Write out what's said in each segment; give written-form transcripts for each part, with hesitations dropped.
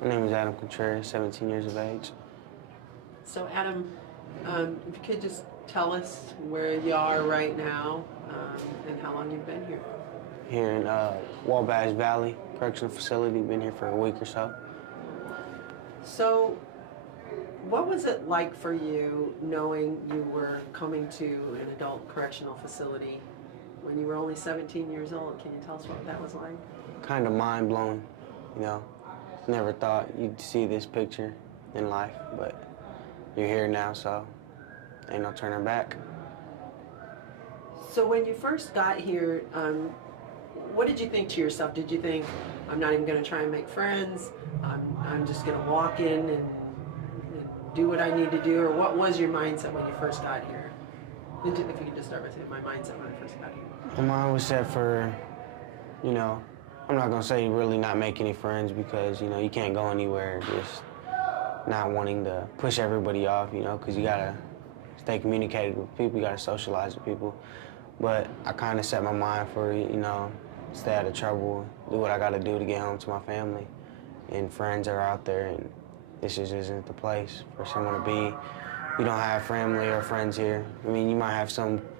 My name is Adam Contreras, 17 years of age. So Adam, if you could just tell us where you are right now and how long you've been here. Here in Wabash Valley Correctional Facility, been here for a week or so. So what was it like for you knowing you were coming to an adult correctional facility when you were only 17 years old? Can you tell us what that was like? Kind of mind-blowing, you know. Never thought you'd see this picture in life, but you're here now, so ain't no turning back. So when you first got here, what did you think to yourself? Did you think, I'm not even going to try and make friends, I'm just going to walk in and do what I need to do, or what was your mindset when you first got here? If you could just start by saying my mindset when I first got here. My mind was set for, you know, I'm not gonna say really not make any friends because, you know, you can't go anywhere just not wanting to push everybody off, you know, because you gotta stay communicated with people, you gotta socialize with people. But I kind of set my mind for, you know, stay out of trouble, do what I gotta do to get home to my family. And friends are out there, and this just isn't the place for someone to be. You don't have family or friends here. I mean, you might have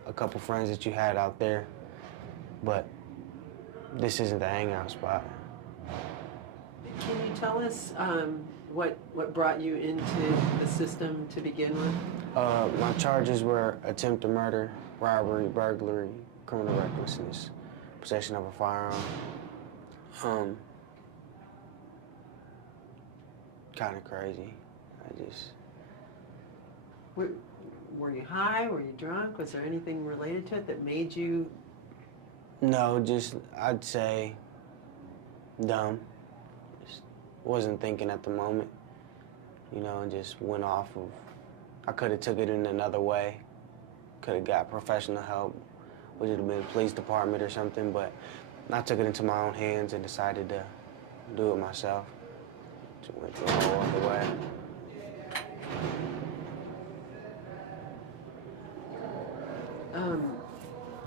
a couple friends that you had out there, but this isn't the hangout spot. Can you tell us what brought you into the system to begin with? My charges were attempted murder, robbery, burglary, criminal recklessness, possession of a firearm. Kind of crazy. Were you high? Were you drunk? Was there anything related to it that made you? No, just, I'd say, dumb. Just wasn't thinking at the moment, you know, and just went off of, I could have took it in another way. Could have got professional help, which would have been police department or something, but I took it into my own hands and decided to do it myself. Just went the whole other way.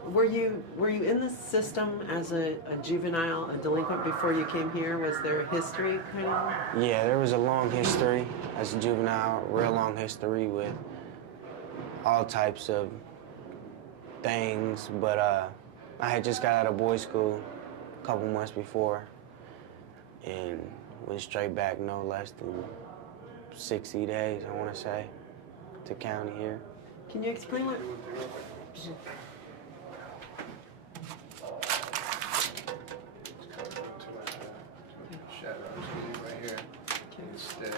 Were you in the system as a juvenile, a delinquent before you came here? Was there a history, kind of? Yeah, there was a long history as a juvenile, real long history with all types of things, but I had just got out of boys' school a couple months before and went straight back no less than 60 days, I want to say, to county here. Can you explain what? Right here instead.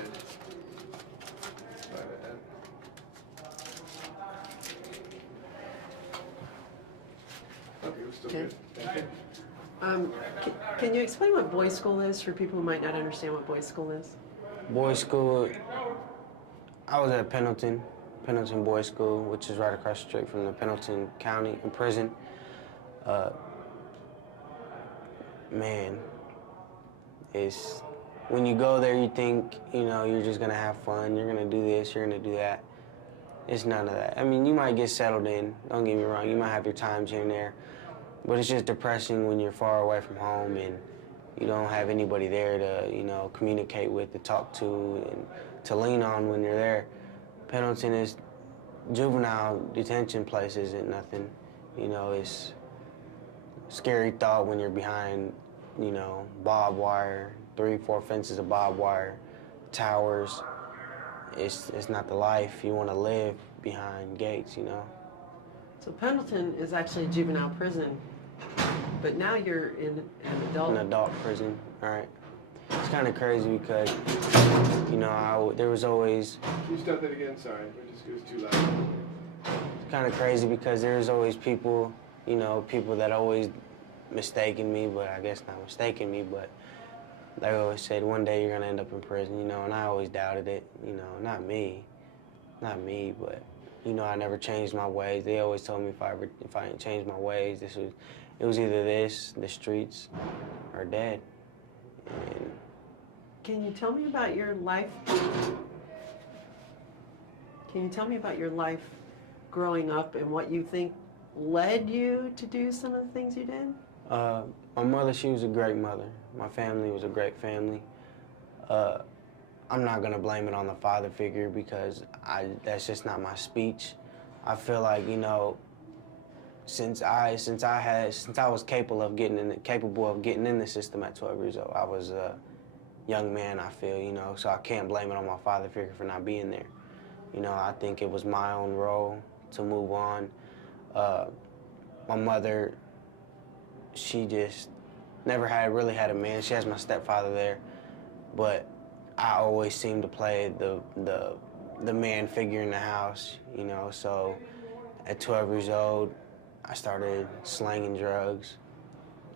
Okay. Can you explain what boys' school is for people who might not understand what boys' school is? Boys' school, I was at Pendleton Boys' School, which is right across the street from the Pendleton County prison. Man, it's, when you go there, you think, you know, you're just gonna have fun, you're gonna do this, you're gonna do that. It's none of that. I mean, you might get settled in, don't get me wrong, you might have your times here and there, but it's just depressing when you're far away from home and you don't have anybody there to, you know, communicate with, to talk to, and to lean on when you're there. Pendleton is, juvenile detention place isn't nothing. You know, it's a scary thought when you're behind, you know, barbed wire, 3-4 fences of barbed wire, towers. It's not the life you want to live behind gates, you know. So Pendleton is actually a juvenile prison, but now you're in an adult. An adult prison, all right. It's kind of crazy because, you know, there was always. Can you start that again? Sorry, it was too loud. It's kind of crazy because there's always people, you know, people that always mistaken me, but I guess not mistaken me, but they always said one day you're gonna end up in prison, you know, and I always doubted it, you know, not me, but, you know, I never changed my ways. They always told me if I didn't change my ways, it was either this, the streets, or dead. And Can you tell me about your life? Can you tell me about your life growing up and what you think led you to do some of the things you did? My mother, she was a great mother. My family was a great family. I'm not gonna blame it on the father figure because that's just not my speech. I feel like, you know, since I was capable of getting in the system at 12 years old, I was a young man, I feel, you know, so I can't blame it on my father figure for not being there. You know, I think it was my own role to move on. My mother, she just never really had a man. She has my stepfather there, but I always seemed to play the man figure in the house, you know. So at 12 years old, I started slanging drugs,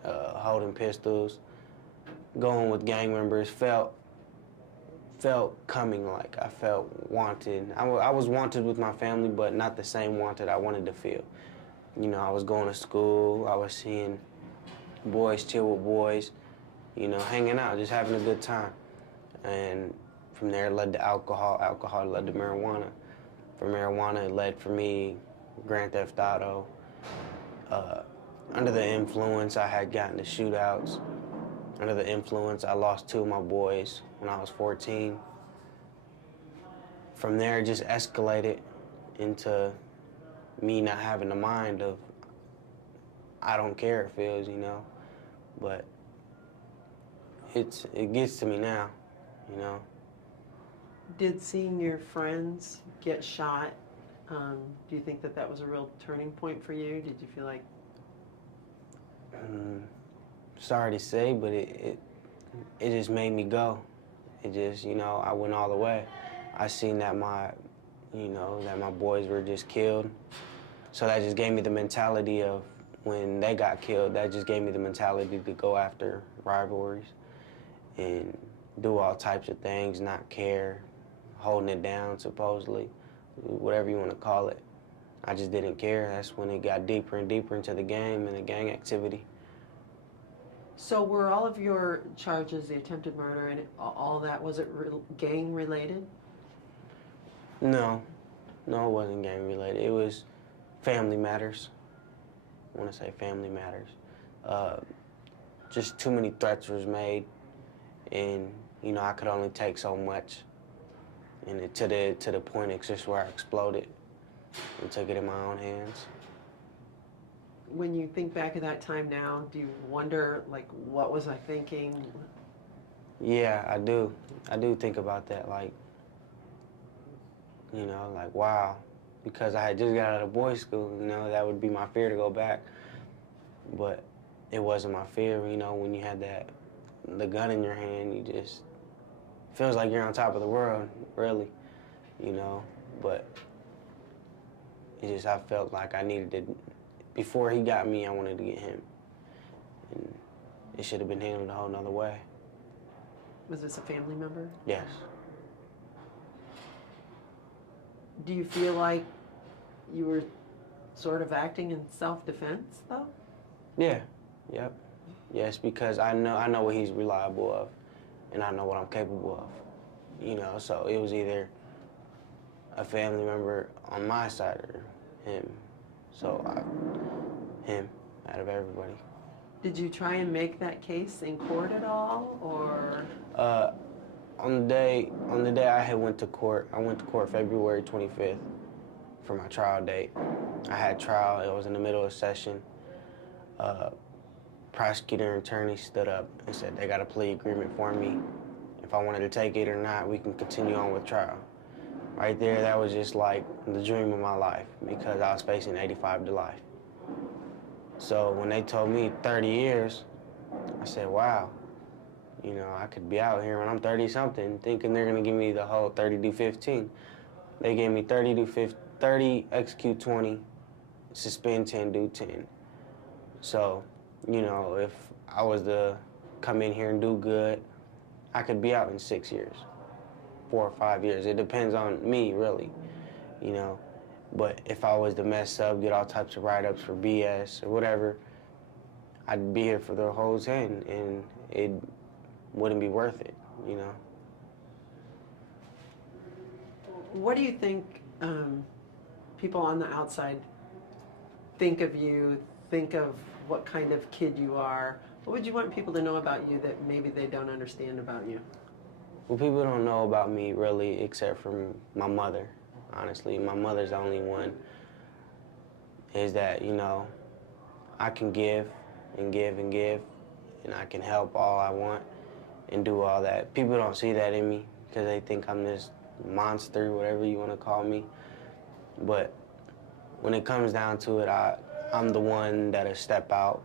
holding pistols, going with gang members. Felt coming, like I felt wanted. I was wanted with my family, but not the same wanted I wanted to feel. You know, I was going to school, I was seeing boys chill with boys, you know, hanging out, just having a good time. And from there it led to alcohol, alcohol led to marijuana. From marijuana it led for me Grand Theft Auto. Under the influence I had gotten to shootouts. Under the influence I lost 2 of my boys when I was 14. From there it just escalated into me not having the mind of I don't care it feels, you know, but it gets to me now, you know. Did seeing your friends get shot, do you think that was a real turning point for you? Did you feel like... Sorry to say, but it just made me go. It just, you know, I went all the way. I seen that my boys were just killed. So that just gave me the mentality of when they got killed, that just gave me the mentality to go after rivalries and do all types of things, not care, holding it down supposedly, whatever you want to call it. I just didn't care. That's when it got deeper and deeper into the game and the gang activity. So were all of your charges, the attempted murder and all that, was it gang related? No, it wasn't gang related. It was family matters. I want to say family matters. Just too many threats was made, and you know I could only take so much, and to the point it's just where I exploded and took it in my own hands. When you think back at that time now, do you wonder, like, what was I thinking? Yeah, I do. I do think about that, like, you know, like, wow. Because I had just got out of boys' school, you know, that would be my fear to go back. But it wasn't my fear, you know, when you had the gun in your hand, you just, feels like you're on top of the world, really, you know. But it just, I felt like I needed to, before he got me, I wanted to get him. And it should have been handled a whole nother way. Was this a family member? Yes. Do you feel like you were sort of acting in self-defense, though? Yeah, yep. Yes, because I know what he's reliable of, and I know what I'm capable of. You know, so it was either a family member on my side or him. So him out of everybody. Did you try and make that case in court at all, or? On the day I had went to court, I went to court February 25th for my trial date. I had trial, it was in the middle of session. Prosecutor and attorney stood up and said they got a plea agreement for me. If I wanted to take it or not, we can continue on with trial. Right there, that was just like the dream of my life because I was facing 85 to life. So when they told me 30 years, I said, wow. You know, I could be out here when I'm 30-something thinking they're going to give me the whole 30 do 15. They gave me 30, execute 20, suspend 10, do 10. So, you know, if I was to come in here and do good, I could be out in 6 years, 4 or 5 years. It depends on me, really, you know. But if I was to mess up, get all types of write-ups for BS or whatever, I'd be here for the whole 10, and it wouldn't be worth it, you know. What do you think people on the outside think of you, think of what kind of kid you are? What would you want people to know about you that maybe they don't understand about you? Well, people don't know about me really except for my mother, honestly. My mother's the only one, is that, you know, I can give and give and give, and I can help all I want and do all that. People don't see that in me because they think I'm this monster, whatever you want to call me. But when it comes down to it, I'm the one that'll step out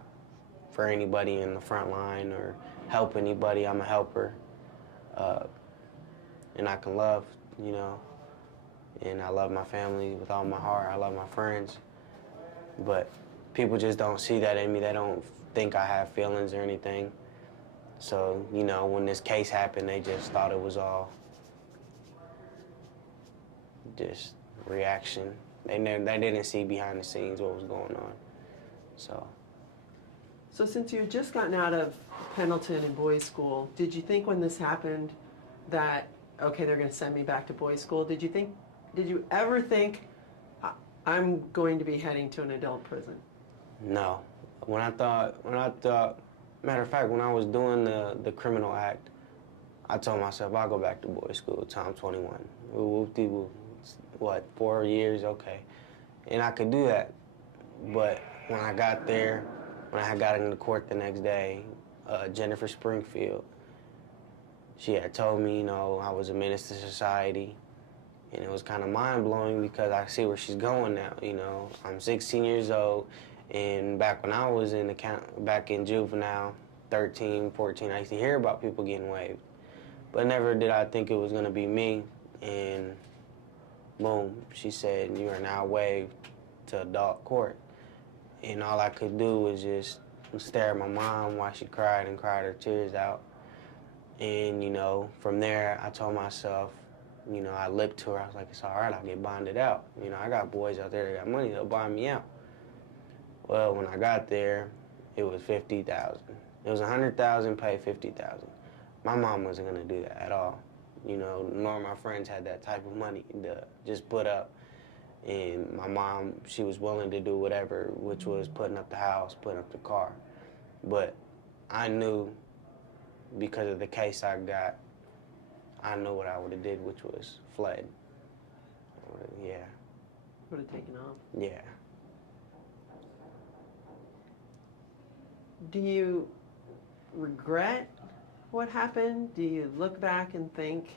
for anybody in the front line or help anybody. I'm a helper. And I can love, you know, and I love my family with all my heart. I love my friends. But people just don't see that in me. They don't think I have feelings or anything. So, you know, when this case happened, they just thought it was all just reaction. They didn't see behind the scenes what was going on. So since you had just gotten out of Pendleton and boys' school, did you think when this happened that, okay, they're going to send me back to boys' school? Did you ever think, I'm going to be heading to an adult prison? no. When I thought, matter of fact, when I was doing the criminal act, I told myself I'll go back to boys' school till I'm 21. Whoop-de-whoop. What, 4 years? Okay. And I could do that. But when I got there, when I got into court the next day, Jennifer Springfield, she had told me, you know, I was a menace to society. And it was kind of mind-blowing because I see where she's going now, you know. I'm 16 years old, and back when I was back in juvenile, 13, 14, I used to hear about people getting waived. But never did I think it was going to be me. And boom, she said, you are now waived to adult court. And all I could do was just stare at my mom while she cried and cried her tears out. And, you know, from there, I told myself, you know, I lipped to her. I was like, it's all right, I'll get bonded out. You know, I got boys out there that got money, they'll bond me out. Well, when I got there, it was $50,000. It was $100,000, pay $50,000. My mom wasn't gonna do that at all. You know, nor my friends had that type of money to just put up. And my mom, she was willing to do whatever, which was putting up the house, putting up the car. But I knew, because of the case I got, I knew what I would have did, which was fled. Yeah. Would have taken off. Yeah. Do you regret what happened? Do you look back and think,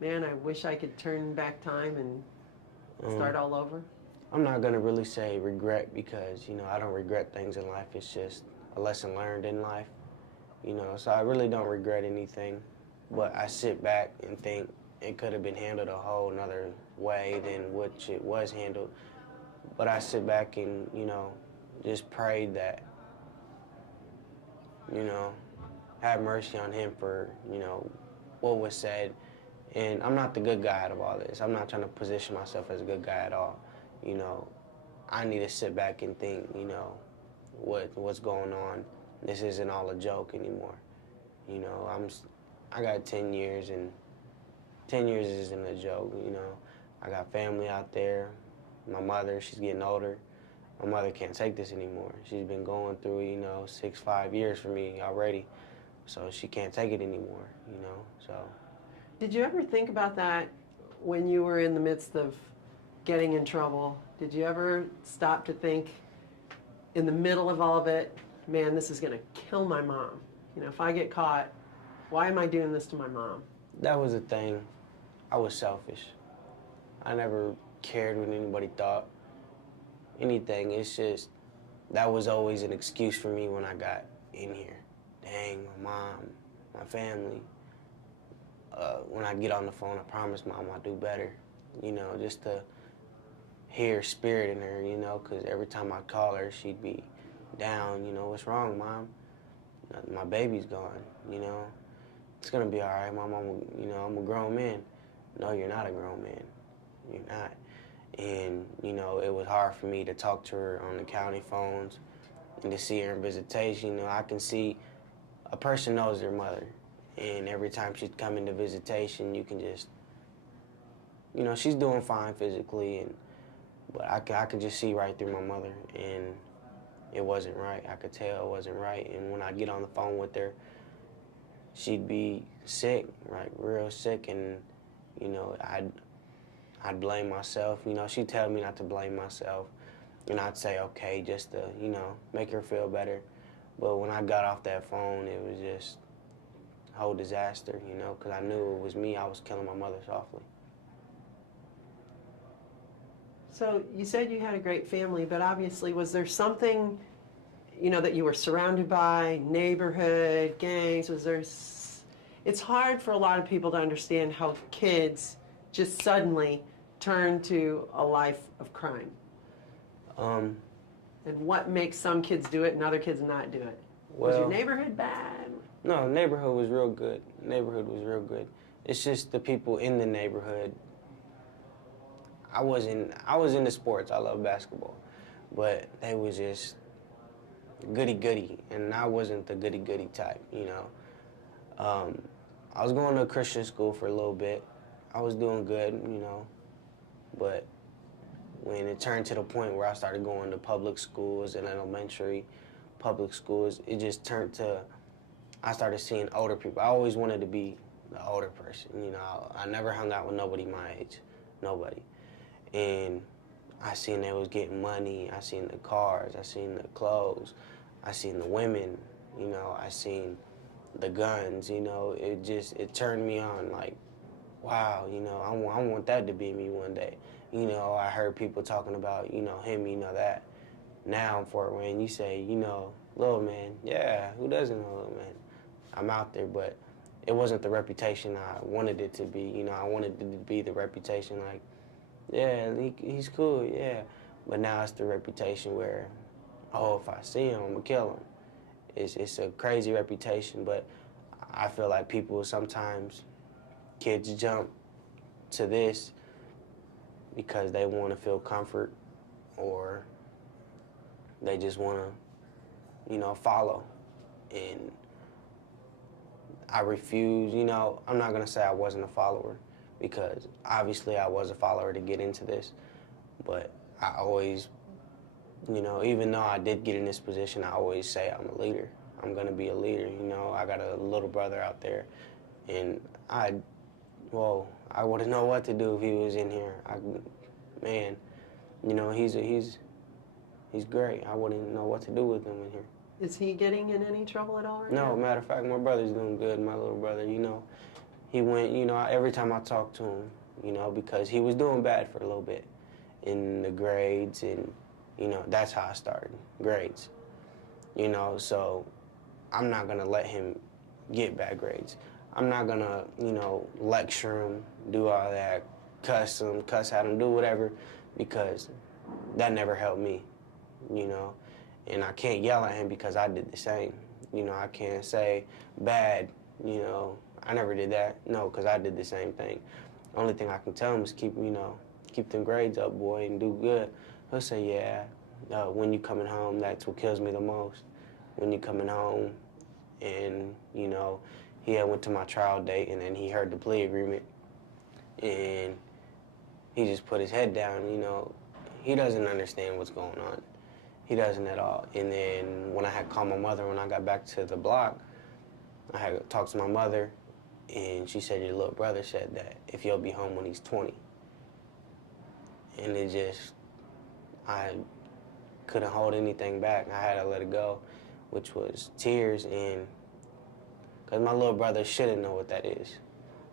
man, I wish I could turn back time and start all over? I'm not gonna really say regret because, you know, I don't regret things in life. It's just a lesson learned in life, you know, so I really don't regret anything. But I sit back and think it could have been handled a whole nother way than which it was handled. But I sit back and, you know, just pray that, you know, have mercy on him for, you know, what was said. And I'm not the good guy out of all this. I'm not trying to position myself as a good guy at all. You know, I need to sit back and think, you know, what's going on. This isn't all a joke anymore. You know, I got 10 years, and 10 years isn't a joke, you know. I got family out there. My mother, she's getting older. My mother can't take this anymore. She's been going through, you know, 5 years for me already. So she can't take it anymore, you know, so. Did you ever think about that when you were in the midst of getting in trouble? Did you ever stop to think, in the middle of all of it, man, this is going to kill my mom? You know, if I get caught, why am I doing this to my mom? That was the thing. I was selfish. I never cared what anybody thought. Anything. It's just, that was always an excuse for me when I got in here. Dang, my mom, my family. When I get on the phone, I promise Mom I'll do better. You know, just to hear spirit in her, you know, because every time I call her, she'd be down, you know, what's wrong, Mom? My baby's gone, you know. It's gonna be all right, Mom, you know, I'm a grown man. No, you're not a grown man. You're not. And, you know, it was hard for me to talk to her on the county phones and to see her in visitation. You know, I can see a person knows their mother. And every time she'd come into visitation, you can just, you know, she's doing fine physically, but I could just see right through my mother, and it wasn't right. I could tell it wasn't right. And when I get on the phone with her, she'd be sick, like real sick, and you know, I'd blame myself. You know, she'd tell me not to blame myself, and I'd say okay, just to, you know, make her feel better. But when I got off that phone, it was just a whole disaster, you know, because I knew it was me. I was killing my mother softly. So you said you had a great family, but obviously was there something, you know, that you were surrounded by, neighborhood, gangs? Was there, it's hard for a lot of people to understand how kids just suddenly turn to a life of crime. And what makes some kids do it and other kids not do it? Was your neighborhood bad? No, neighborhood was real good. Neighborhood was real good. It's just the people in the neighborhood. I was into sports. I love basketball, but they was just goody-goody, and I wasn't the goody-goody type, you know. I was going to a Christian school for a little bit. I was doing good, you know, but when it turned to the point where I started going to public schools and elementary public schools, it just turned to, I started seeing older people. I always wanted to be the older person, you know. I never hung out with nobody my age, nobody. And I seen they was getting money, I seen the cars, I seen the clothes, I seen the women, you know, I seen the guns, you know. It turned me on, like, wow, you know, I want that to be me one day. You know, I heard people talking about, you know, him, you know, that. Now in Fort Wayne, you say, you know, Lil Man, yeah, who doesn't know Lil Man? I'm out there, but it wasn't the reputation I wanted it to be. You know, I wanted it to be the reputation like, yeah, he's cool, yeah. But now it's the reputation where, oh, if I see him, I'm gonna kill him. It's a crazy reputation, but I feel like people sometimes, kids jump to this because they want to feel comfort, or they just want to, you know, follow. And I refuse, you know, I'm not going to say I wasn't a follower, because obviously I was a follower to get into this, but I always, you know, even though I did get in this position, I always say I'm a leader. I'm going to be a leader, you know. I got a little brother out there, and I wouldn't know what to do if he was in here. Man, you know, he's great. I wouldn't know what to do with him in here. Is he getting in any trouble at all right No, now? matter of fact, my brother's doing good, my little brother, you know. He went, you know, every time I talk to him, you know, because he was doing bad for a little bit in the grades, and, you know, that's how I started, grades. You know, so I'm not going to let him get bad grades. I'm not going to, you know, lecture him, do all that, cuss him, cuss at him, do whatever, because that never helped me, you know. And I can't yell at him because I did the same. You know, I can't say bad, you know, I never did that. No, because I did the same thing. Only thing I can tell him is keep them grades up, boy, and do good. He'll say, yeah, when you coming home, that's what kills me the most. When you coming home, and, you know, he had went to my trial date, and then he heard the plea agreement, and he just put his head down, you know. He doesn't understand what's going on. He doesn't at all. And then when I had called my mother when I got back to the block, I had talked to my mother, and she said, your little brother said that if you'll be home when he's 20. And it just, I couldn't hold anything back. I had to let it go, which was tears, and because my little brother shouldn't know what that is,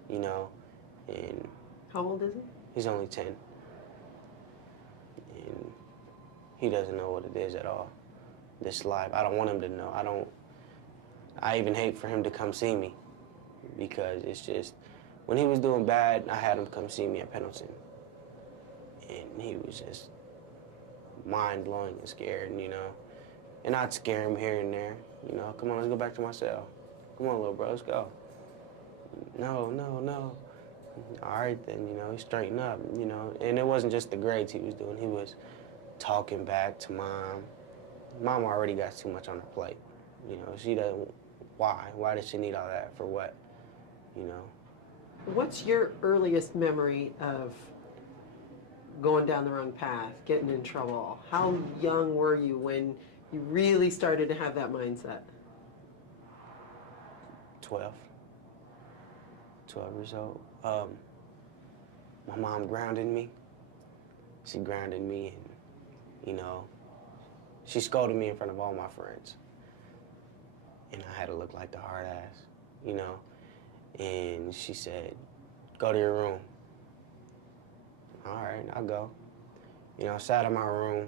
you know. And How old is he? he's only 10. And he doesn't know what it is at all, this life. I don't want him to know. I even hate for him to come see me, because it's just, when he was doing bad, I had him come see me at Pendleton. And he was just mind-blowing and scared, you know. And I'd scare him here and there, you know. Come on, let's go back to my cell. Come on, little bro, let's go. No. All right then, you know, he straightened up, you know. And it wasn't just the grades he was doing. He was talking back to Mom. Mom already got too much on her plate. You know, she doesn't, why? Why does she need all that? For what? You know? What's your earliest memory of going down the wrong path, getting in trouble? How young were you when you really started to have that mindset? 12. 12 years old. My mom grounded me. She grounded me and, you know, she scolded me in front of all my friends. And I had to look like the hard ass, you know. And she said, go to your room. All right, I'll go. You know, I sat in my room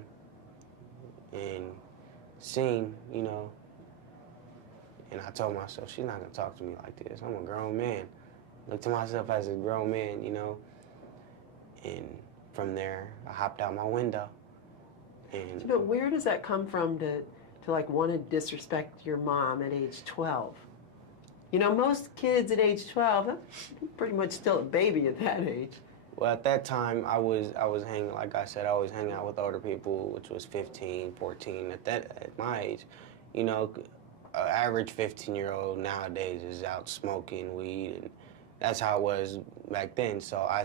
and seen, you know, and I told myself, she's not gonna talk to me like this. I'm a grown man. Look to myself as a grown man, you know. And from there, I hopped out my window. And You know, where does that come from to like want to disrespect your mom at age 12? You know, most kids at age 12, they're pretty much still a baby at that age. well, at that time, I was hanging, like I said, I was hanging out with older people, which was 15, 14. At my age, you know, an average 15-year-old nowadays is out smoking weed, and that's how it was back then. So I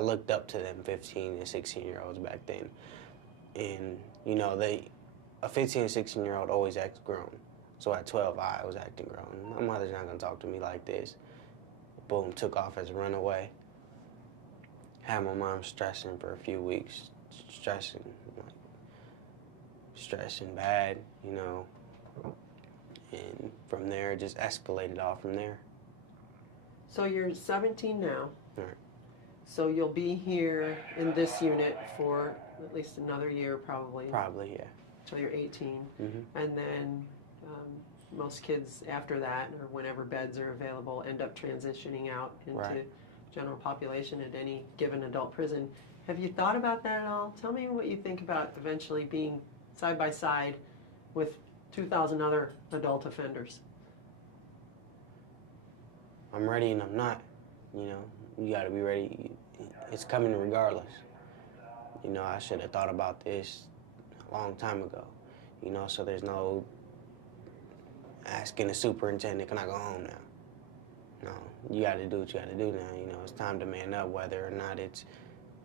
looked up to them 15 and 16-year-olds back then. And, you know, a 15 and 16-year-old always acts grown. So at 12, I was acting grown. My mother's not gonna talk to me like this. Boom, took off as a runaway. Had my mom stressing for a few weeks, stressing bad, you know. And from there, it just escalated off from there. So you're 17 now. Right. So you'll be here in this unit for at least another year, probably. Probably, yeah. Until you're 18. Mm-hmm. And then most kids after that, or whenever beds are available, end up transitioning out into Right. general population at any given adult prison. Have you thought about that at all? Tell me what you think about eventually being side by side with 2,000 other adult offenders. I'm ready and I'm not. You know, you gotta be ready. It's coming regardless. You know, I should have thought about this a long time ago. You know, so there's no asking the superintendent, can I go home now? No, you gotta do what you gotta do now. You know, it's time to man up, whether or not it's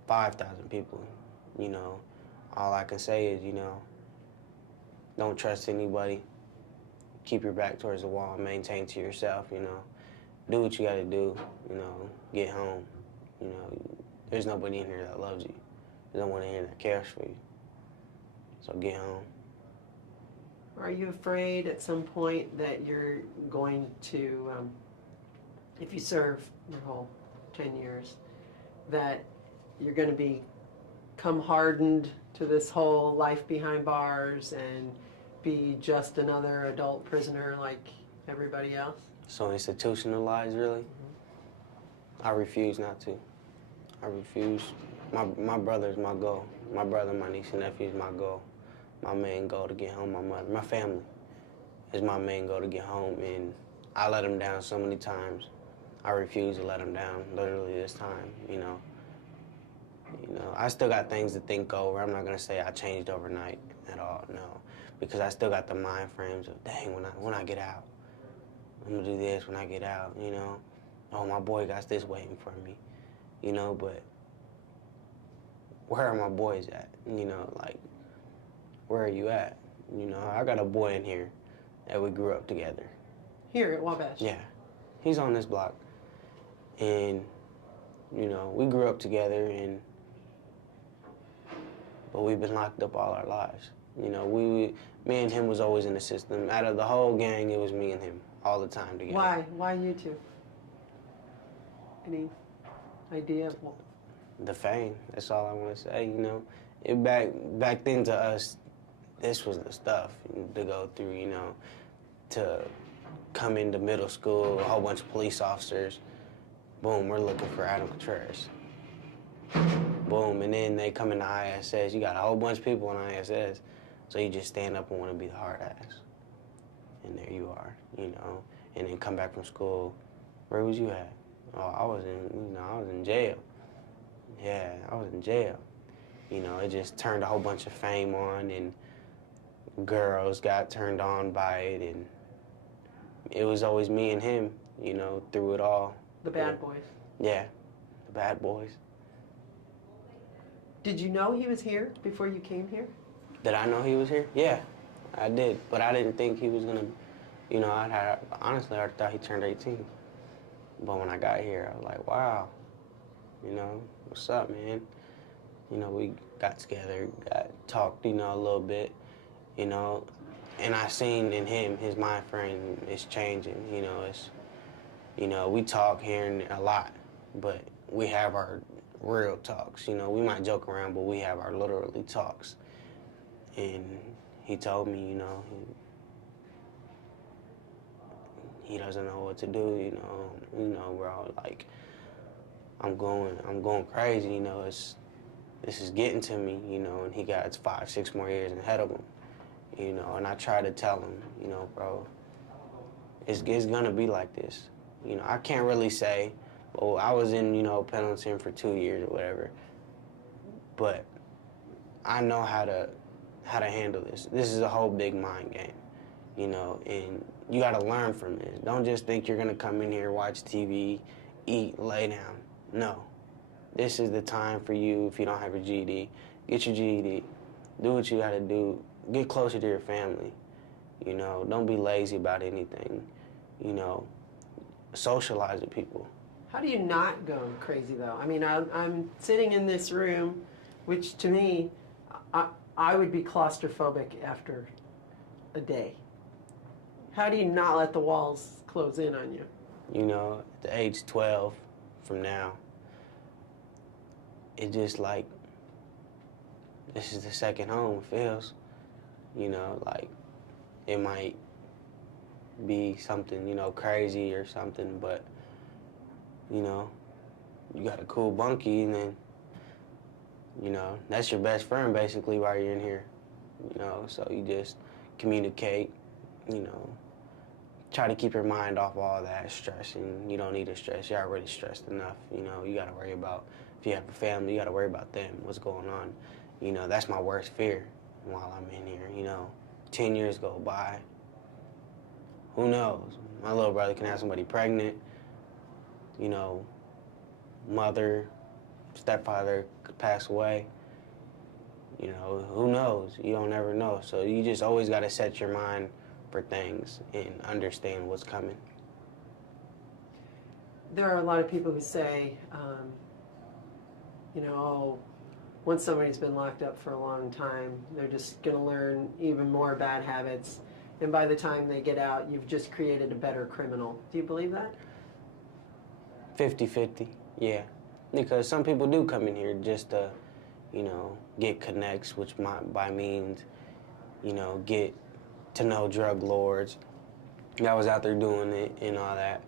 5,000 people. You know, all I can say is, you know, don't trust anybody. Keep your back towards the wall and maintain to yourself, you know. Do what you gotta do, you know, get home. You know, there's nobody in here that loves you. There's no one in here that cares for you. So get home. Are you afraid at some point that you're going to, if you serve your whole 10 years, that you're going to become hardened to this whole life behind bars and be just another adult prisoner like everybody else? So institutionalized, really? Mm-hmm. I refuse not to. I refuse. My brother's my goal. My brother, my niece, and nephew is my goal. My main goal to get home. My mother, my family is my main goal to get home. And I let them down so many times. I refuse to let them down, literally this time, you know. You know, I still got things to think over. I'm not gonna say I changed overnight at all, no. Because I still got the mind frames of, dang, when I get out, I'm gonna do this when I get out, you know. Oh, my boy got this waiting for me, you know, but where are my boys at? You know, like, where are you at? You know, I got a boy in here that we grew up together. Here at Wabash? Yeah, he's on this block. And, you know, we grew up together, but we've been locked up all our lives. You know, me and him was always in the system. Out of the whole gang, it was me and him all the time together. Why? Why you two? Any idea of what? The fame, that's all I want to say, you know. Back then to us, this was the stuff to go through, you know, to come into middle school, a whole bunch of police officers. Boom, we're looking for Adam Contreras. Boom, and then they come into ISS. You got a whole bunch of people in ISS, so you just stand up and want to be the hard ass. And there you are, you know. And then come back from school. Where was you at? Oh, I was in jail. Yeah, I was in jail. You know, it just turned a whole bunch of fame on, and girls got turned on by it, and it was always me and him, you know, through it all. The bad boys. Yeah, the bad boys. Did you know he was here before you came here? Did I know he was here? Yeah, I did, but I didn't think he was gonna, you know, honestly, I thought he turned 18. But when I got here, I was like, wow, you know, what's up, man? You know, we got together, talked, you know, a little bit, you know, and I seen in him, his mind frame is changing, you know, we talk here and a lot, but we have our real talks, you know. We might joke around, but we have our literally talks. And he told me, you know, he doesn't know what to do, you know, bro, like, I'm going crazy, you know, this is getting to me, you know, and he got 5, 6 more years ahead of him, you know, and I try to tell him, you know, bro, it's gonna be like this. You know, I can't really say, well, I was in, you know, penitentiary for 2 years or whatever, but I know how to handle this. This is a whole big mind game, you know, and you gotta learn from this. Don't just think you're gonna come in here, watch TV, eat, lay down. No. This is the time for you, if you don't have your GED, get your GED, do what you gotta do, get closer to your family, you know, don't be lazy about anything, you know, socialize with people. How do you not go crazy though? I mean, I'm sitting in this room, which to me, I would be claustrophobic after a day. How do you not let the walls close in on you? You know, at the age 12 from now, it just like, this is the second home, it feels. You know, like, it might be something, you know, crazy or something, but, you know, you got a cool bunkie, and then, you know, that's your best friend basically while you're in here, you know, so you just communicate, you know, try to keep your mind off all that stress, and you don't need to stress. You're already stressed enough, you know, you gotta worry about, if you have a family, you gotta worry about them, what's going on. You know, that's my worst fear while I'm in here, you know. 10 years go by, who knows? My little brother can have somebody pregnant, you know, mother, stepfather could pass away. You know, who knows? You don't ever know. So you just always got to set your mind for things and understand what's coming. There are a lot of people who say, you know, oh, once somebody's been locked up for a long time, they're just going to learn even more bad habits. And by the time they get out, you've just created a better criminal. Do you believe that? 50-50, yeah. Because some people do come in here just to, you know, get connects, which might, by means, you know, get to know drug lords that was out there doing it and all that.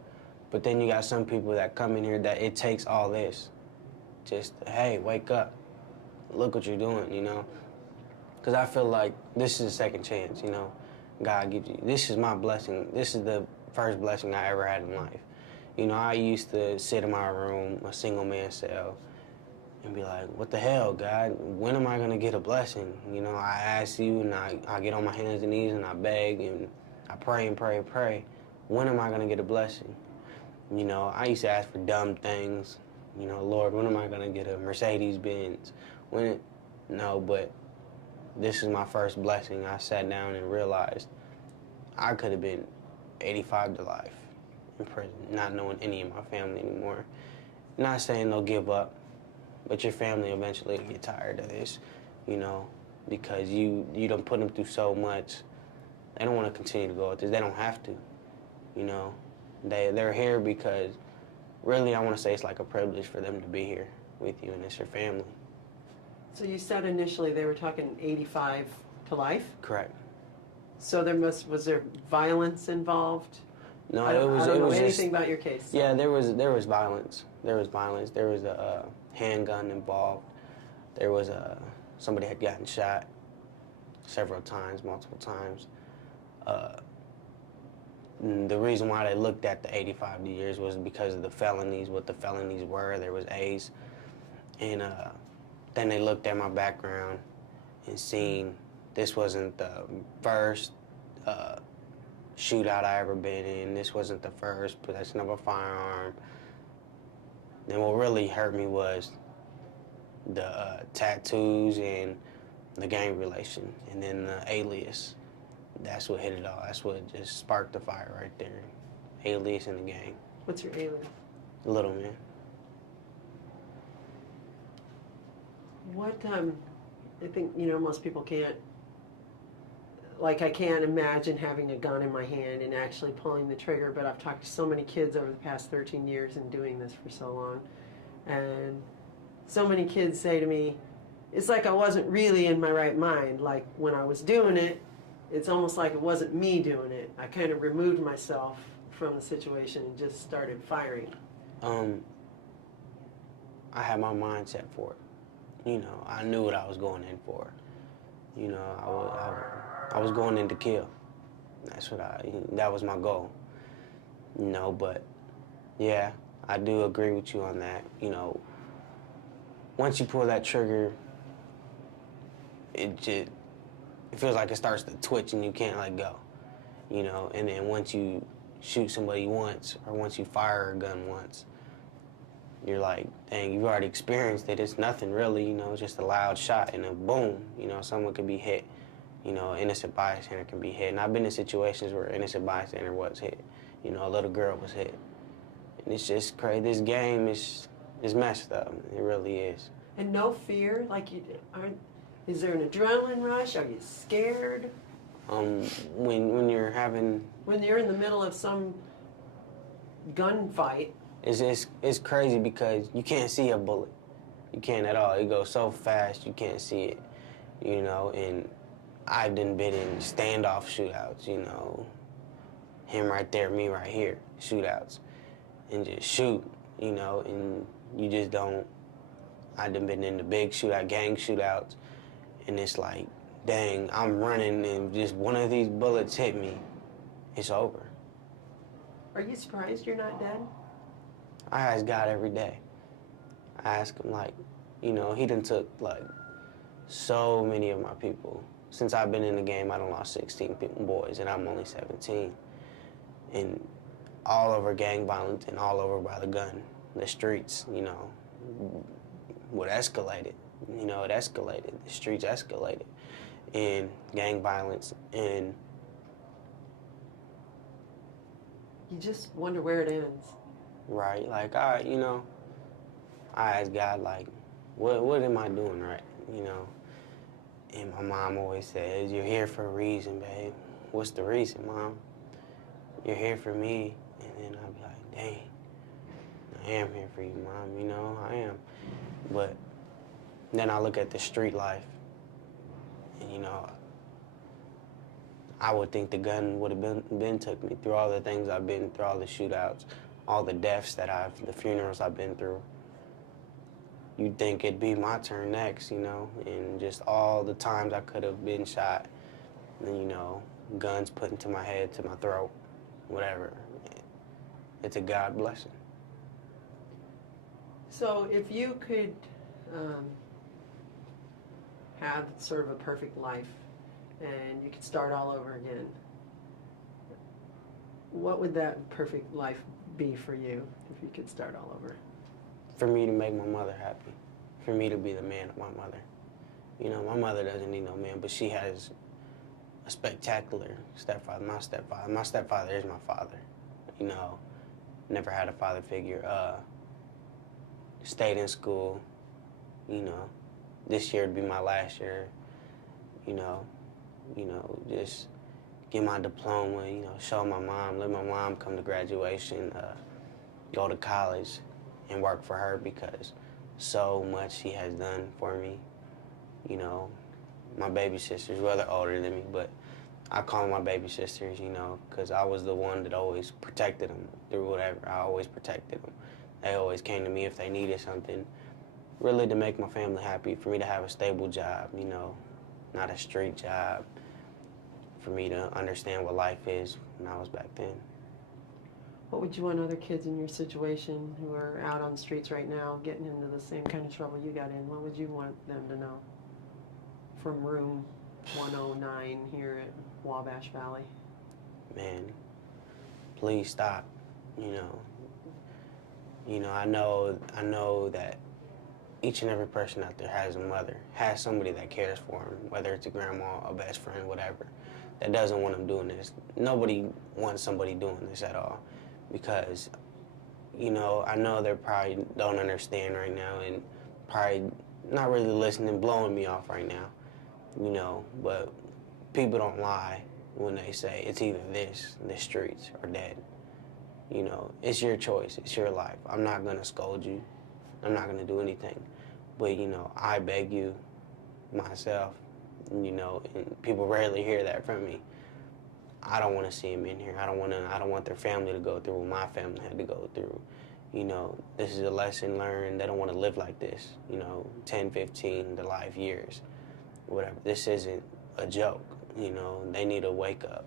But then you got some people that come in here that it takes all this. Just, hey, wake up. Look what you're doing, you know? Because I feel like this is a second chance, you know? God gives you. This is my blessing. This is the first blessing I ever had in life. You know, I used to sit in my room, a single man cell, and be like, what the hell, God? When am I going to get a blessing? You know, I ask you, and I get on my hands and knees, and I beg, and I pray and pray and pray. When am I going to get a blessing? You know, I used to ask for dumb things. You know, Lord, when am I going to get a Mercedes-Benz? No, but this is my first blessing. I sat down and realized I could have been 85 to life in prison, not knowing any of my family anymore. Not saying they'll give up, but your family eventually will get tired of this, you know, because you done put them through so much. They don't want to continue to go with this. They don't have to, you know. They're here because, really, I want to say it's like a privilege for them to be here with you, and it's your family. So you said initially they were talking 85 to life? Correct. So was there violence involved? No, I don't know anything just, about your case. So. Yeah, there was violence. There was violence. There was a handgun involved. There was somebody had gotten shot several times, multiple times. The reason why they looked at the 85 years was because of the felonies, what the felonies were. There was A's. And then they looked at my background and seen this wasn't the first shootout I ever been in. This wasn't the first possession of a firearm. Then what really hurt me was the tattoos and the gang relation, and then the alias. That's what hit it all. That's what just sparked the fire right there. Alias and the gang. What's your alias? Little, man. What, I think, most people can't, like, I can't imagine having a gun in my hand and actually pulling the trigger, but I've talked to so many kids over the past 13 years and doing this for so long. And so many kids say to me, it's like I wasn't really in my right mind. Like, when I was doing it, it's almost like it wasn't me doing it. I kind of removed myself from the situation and just started firing. I had my mind set for it. I knew what I was going in for. I was going in to kill. That was my goal. But yeah, I do agree with you on that. Once you pull that trigger, it feels like it starts to twitch and you can't let go. And then once you shoot somebody once, or once you fire a gun once, you're like, dang, you've already experienced it. It's nothing really, it's just a loud shot and then boom, someone could be hit. Innocent bystander can be hit. And I've been in situations where innocent bystander was hit. A little girl was hit. And it's just crazy. This game is messed up. It really is. And no fear? Like, is there an adrenaline rush? Are you scared? When you're having... When you're in the middle of some gunfight. It's crazy because you can't see a bullet. You can't at all. It goes so fast you can't see it, and I've been in standoff shootouts, him right there, me right here, shootouts, and just shoot, and you just don't. I've been in the big shootout, gang shootouts, and it's like, dang, I'm running and just one of these bullets hit me, it's over. Are you surprised you're not dead? I ask God every day. I ask him, he done took, so many of my people. Since I've been in the game, I done lost 16 boys, and I'm only 17. And all over gang violence and all over by the gun. The streets, what escalated. It escalated. The streets escalated. And gang violence, and... You just wonder where it ends. Right, I ask God, what am I doing right, And my mom always says, you're here for a reason, babe. What's the reason, Mom? You're here for me. And then I'll be like, dang, I am here for you, Mom, I am. But then I look at the street life, and, I would think the gun would have been took me through all the things I've been through, all the shootouts, all the deaths the funerals I've been through. You'd think it'd be my turn next, and just all the times I could have been shot, and, guns put into my head, to my throat, whatever. It's a God blessing. So if you could have sort of a perfect life and you could start all over again, what would that perfect life be for you if you could start all over? For me to make my mother happy. For me to be the man of my mother. My mother doesn't need no man, but she has a spectacular stepfather. My stepfather is my father. Never had a father figure. Stayed in school. This year would be my last year. Just get my diploma, show my mom, let my mom come to graduation, go to college and work for her because so much she has done for me. My baby sisters, well, they're older than me, but I call them my baby sisters, because I was the one that always protected them through whatever. I always protected them. They always came to me if they needed something, really to make my family happy, for me to have a stable job, not a street job, for me to understand what life is when I was back then. What would you want other kids in your situation who are out on the streets right now getting into the same kind of trouble you got in, what would you want them to know from room 109 here at Wabash Valley? Man, please stop. I know that each and every person out there has a mother, has somebody that cares for them, whether it's a grandma, a best friend, whatever, that doesn't want them doing this. Nobody wants somebody doing this at all, because you know, I know they probably don't understand right now and probably not really listening, blowing me off right now, you know, but people don't lie when they say it's either this, the streets, or dead. You know, it's your choice, it's your life. I'm not gonna scold you, I'm not gonna do anything. But, you know, I beg you myself, you know, and people rarely hear that from me. I don't want to see them in here. I don't want their family to go through what my family had to go through. You know, this is a lesson learned. They don't want to live like this, you know, 10, 15 to life years, whatever. This isn't a joke, you know. They need to wake up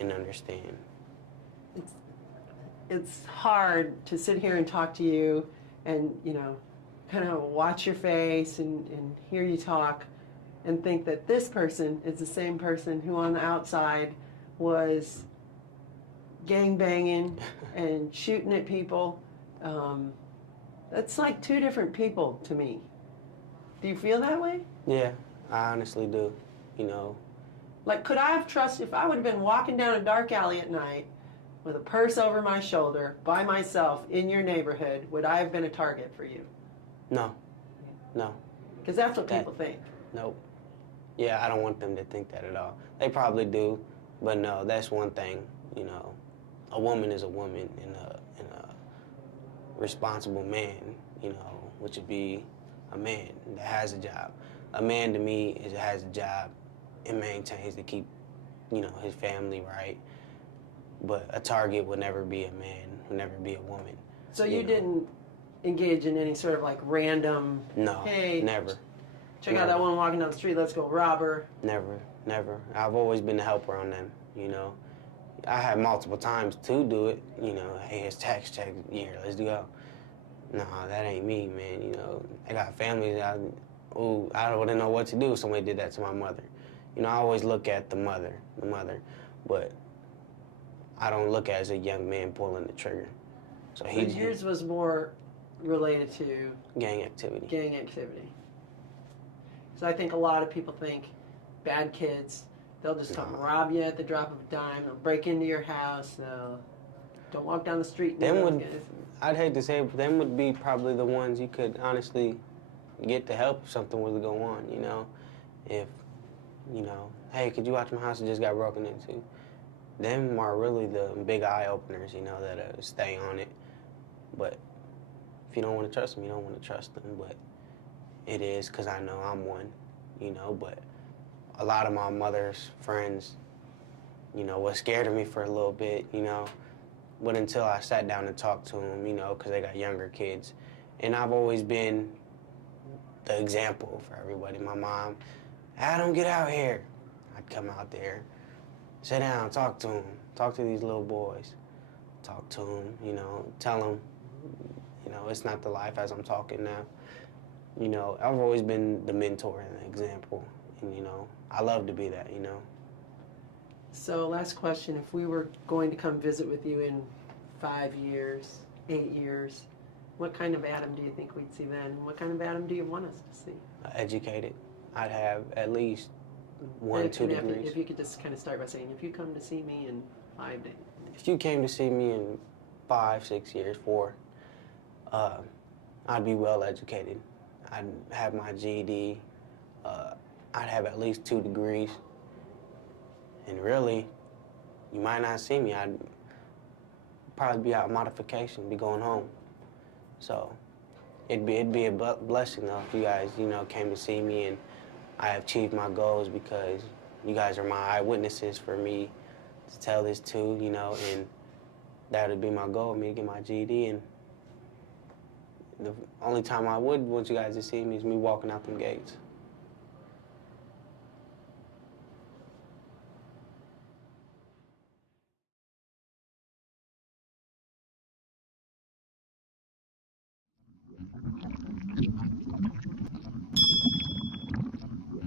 and understand. It's hard to sit here and talk to you and, you know, kind of watch your face and hear you talk and think that this person is the same person who on the outside was gang banging and shooting at people. That's like two different people to me. Do you feel that way? Yeah, I honestly do, you know. Like, could I have trusted, if I would have been walking down a dark alley at night with a purse over my shoulder by myself in your neighborhood, would I have been a target for you? No, no. Because that's what people think. Nope. Yeah, I don't want them to think that at all. They probably do, but no, that's one thing, you know. A woman is a woman, and a responsible man, you know, which would be a man that has a job. A man to me has a job and maintains to keep, you know, his family right. But a target would never be a man, would never be a woman. So you didn't engage in any sort of like random, no, hey, never. Check out that one walking down the street, let's go rob her. Never, never. I've always been the helper on them, you know. I had multiple times to do it, you know, hey, it's tax check year, let's go. No, that ain't me, man, you know. I got families, I wouldn't know what to do if somebody did that to my mother. You know, I always look at the mother, but I don't look at it as a young man pulling the trigger. So yours was more related to gang activity. Gang activity. So I think a lot of people think bad kids, they'll just come rob you at the drop of a dime. They'll break into your house. Don't walk down the street. I'd hate to say it, but them would be probably the ones you could honestly get to help if something was to go on, you know? If, you know, hey, could you watch my house? It just got broken into. Them are really the big eye openers, you know, that stay on it. But if you don't want to trust them, you don't want to trust them. But it is because I know I'm one, you know. But a lot of my mother's friends, you know, was scared of me for a little bit, you know. But until I sat down and talked to them, you know, because they got younger kids. And I've always been the example for everybody. My mom, Adam, get out here. I'd come out there, sit down, talk to them, talk to these little boys. Talk to them, you know, tell them, you know, it's not the life as I'm talking now. You know, I've always been the mentor and the example. And, you know, I love to be that, you know. So last question, if we were going to come visit with you in 5 years, 8 years, what kind of Adam do you think we'd see then? And what kind of Adam do you want us to see? Educated. I'd have at least 1, 2 degrees. If you could just kind of start by saying, if you come to see me in 5 days. If you came to see me in 5, 6 years, 4, I'd be well educated. I'd have my GED. I'd have at least 2 degrees. And really, you might not see me. I'd probably be out modification, be going home. So it'd be a blessing though if you guys, you know, came to see me and I achieved my goals because you guys are my eyewitnesses for me to tell this to, you know, and that would be my goal, me to get my GED. And the only time I would want you guys to see me is me walking out them gates.